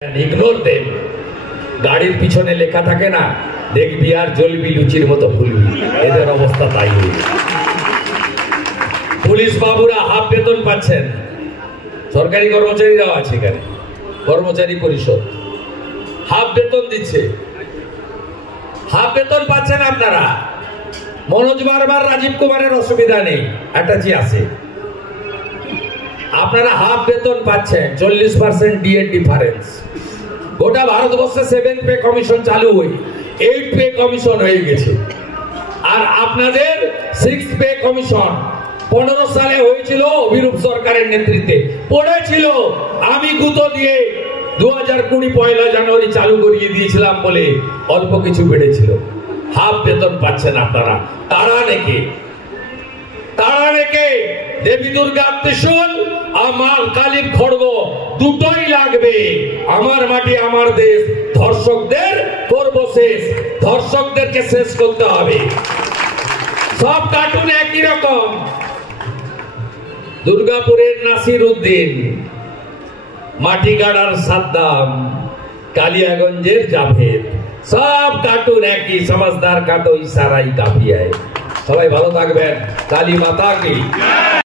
Ignore them. গাড়ির পিছনে লেখা থাকে না, দেখবি আর জ্বলবি লুচির মতো ফুলবি, এদের অবস্থা তাই হয়েছে। পুলিশ বাবুরা হাফ বেতন পাচ্ছেন, সরকারি কর্মচারীরাও আছে এখানে, কর্মচারী পরিষদ হাফ বেতন দিচ্ছে, হাফ বেতন পাচ্ছেন আপনারা। মনোজ বারবার রাজীব কুমারের অসুবিধা নেই, একটা যে আছে, আপনারা হাফ বেতন পাচ্ছেন, 40% ডিএ ডিফারেন্স। গোটা ভারতবর্ষে 7 পে কমিশন চালু হয়ে 8 পে কমিশন হয়ে গেছে, আর আপনাদের 6 পে কমিশন 15 সালে হয়েছিল অভিরূপ সরকারের নেতৃত্বে, পড়েছিল। আমি গুঁতো দিয়ে 2020 পয়লা জানুয়ারি চালু করিয়ে দিয়েছিলাম বলে অল্প কিছু বেড়েছিল। হাফ বেতন পাচ্ছেন আপনারা। তারা নেকে দেবী দুর্গা ত্রিশূল আমার কালীর খড়গ দুটোই লাগবে। আমার মাটি আমার দেশ, ধর্ষকদের করব শেষ, ধর্ষকদেরকে শেষ করতে হবে। সব কার্টুন একই রকম। দুর্গাপুরের নাসির উদ্দিন, মাটিগাড়ার সাদ্দাম, কালিয়াগঞ্জের জাভেদ, সব কার্টুন একই। समझदार का तो इशारा ही काफी है। সবাই ভালো থাকবেন। কালী মাতা কি